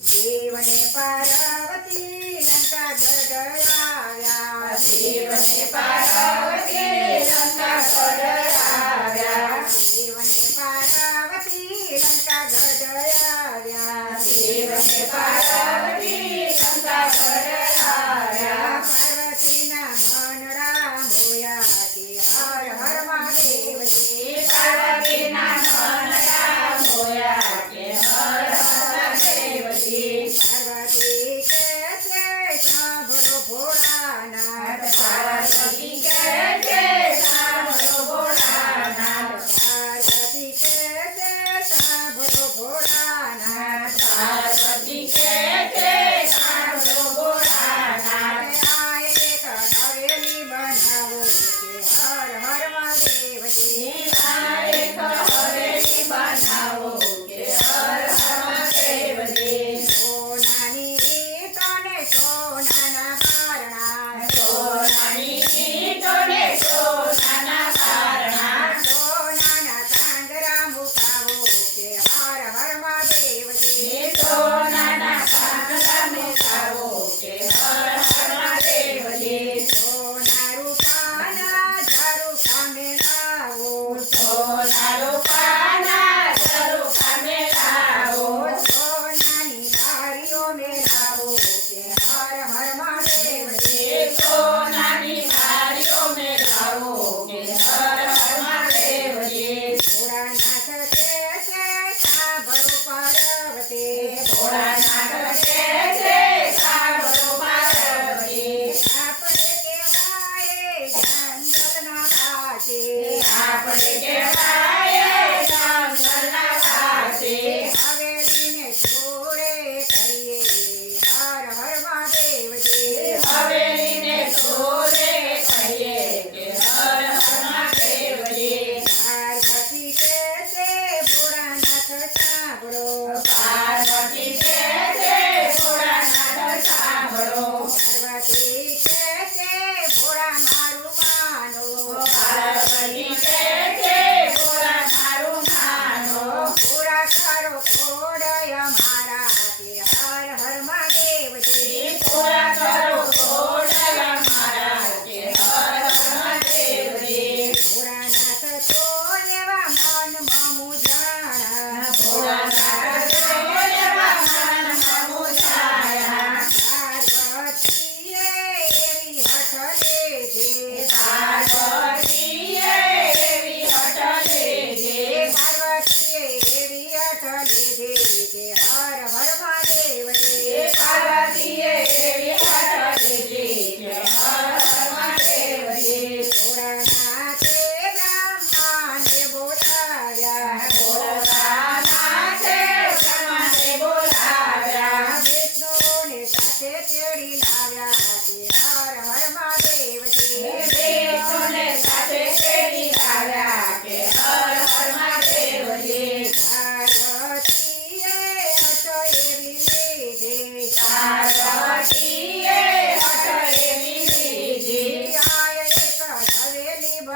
શિવને પાર્વતી લંકા ગડરાવ્યા શિવને પાર્વતી લંકા ગડરાવ્યા શિવને પાર્વતી લંકા ગડરાવ્યા શિવને પાર્વતી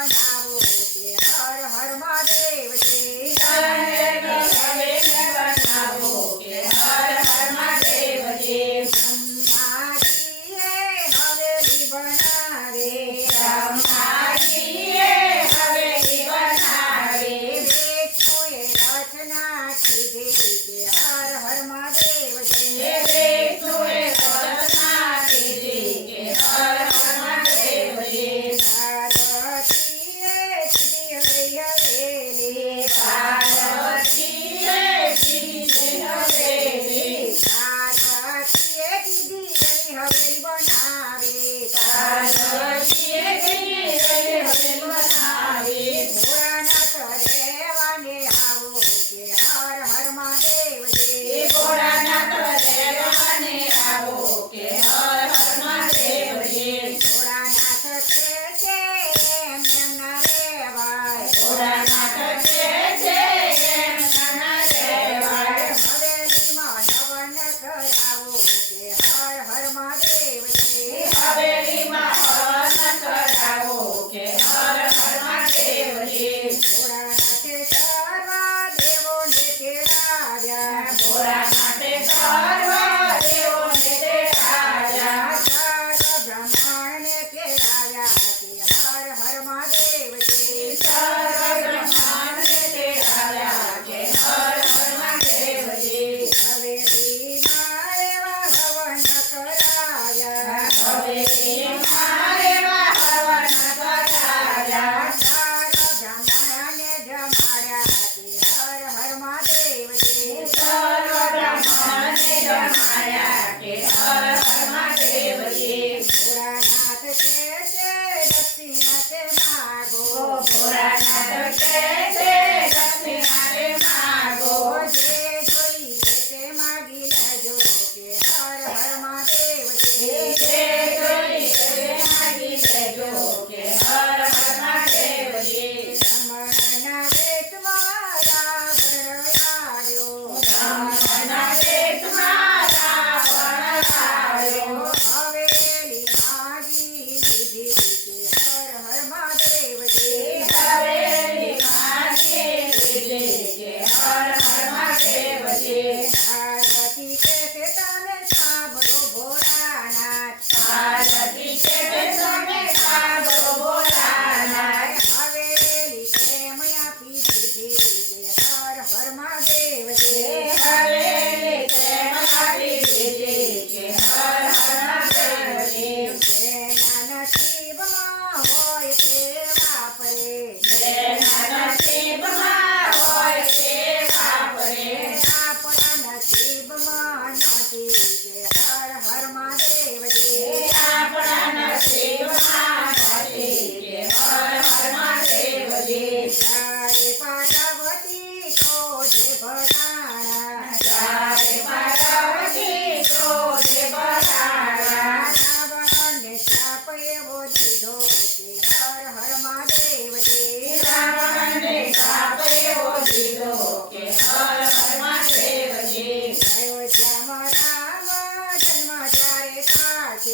Bye.